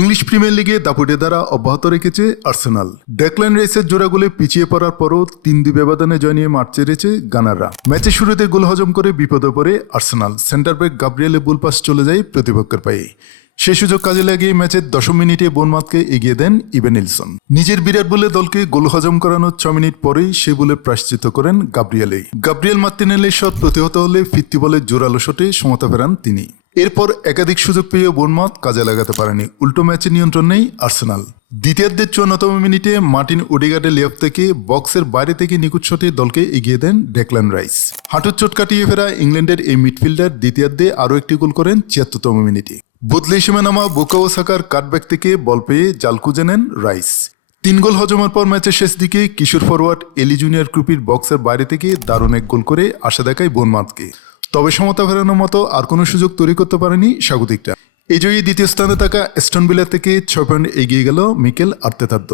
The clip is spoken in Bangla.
ইংলিশ প্রিমিয়ার লিগে দাপুটে দ্বারা অব্যাহত রেখেছে আর্সেনাল। ডেকল্যান রাইসের জোড়া গোলে পিছিয়ে পড়ার পরও 3-2 ব্যবধানে জয় নিয়ে মাঠ ছেড়েছে গানাররা। ম্যাচের শুরুতে গোল হজম করে বিপদে পড়ে আর্সেনাল। সেন্টার ব্যাক গাব্রিয়েলে বুল পাস চলে যায় প্রতিপক্ষের পায়ে। সেই সুযোগ কাজে লাগিয়ে ম্যাচের 10 মিনিটে বোর্নমাউথকে এগিয়ে দেন ইবেনিলসন। নিজের বিরাট বলে দলকে গোল হজম করানোর 6 মিনিট পরেই সে বলে প্রায়শ্চিত্ত করেন গাব্রিয়েল মার্টিনেলির শট প্রতিহত হলে ফিরতি বলে জোরালো শটে সমতা ফেরান তিনি। এরপর একাধিক সুযোগ পেয়ে বোর্নমাউথ কাজে লাগাতে পারেনি। উল্টো ম্যাচের নিয়ন্ত্রণ নেই আর্সেনাল। দ্বিতীয়ার্ধের 54তম মিনিটে মার্টিন ওডেগার্ডের লেফট থেকে বক্সের বাইরে থেকে নিখুঁত শটে দলকে এগিয়ে দেন ডেকল্যান রাইস। হাঁটুর চোট কাটিয়ে ফেরা ইংল্যান্ডের এই মিডফিল্ডার দ্বিতীয়ার্ধে আরও একটি গোল করেন 76তম মিনিটে। বদলে হিসেবে নামা বুকাও সাকার কাটব্যাক থেকে বল পেয়ে জাল খুঁজে নেন রাইস। 3 গোল হজমের পর ম্যাচের শেষ দিকে কিশোর ফরওয়ার্ড এলি জুনিয়র ক্রুপির বক্সের বাইরে থেকে দারুণ এক গোল করে আশা দেখায় বোর্নমাউথকে। তবে সমতা ফেরানোর মতো আর কোনো সুযোগ তৈরি করতে পারেনি স্বাগতিকরা। এই জয়ী দ্বিতীয় স্থানে থাকা অ্যাস্টন ভিলা থেকে 6 পয়েন্ট এগিয়ে গেল মিকেল আর্তেতার দল।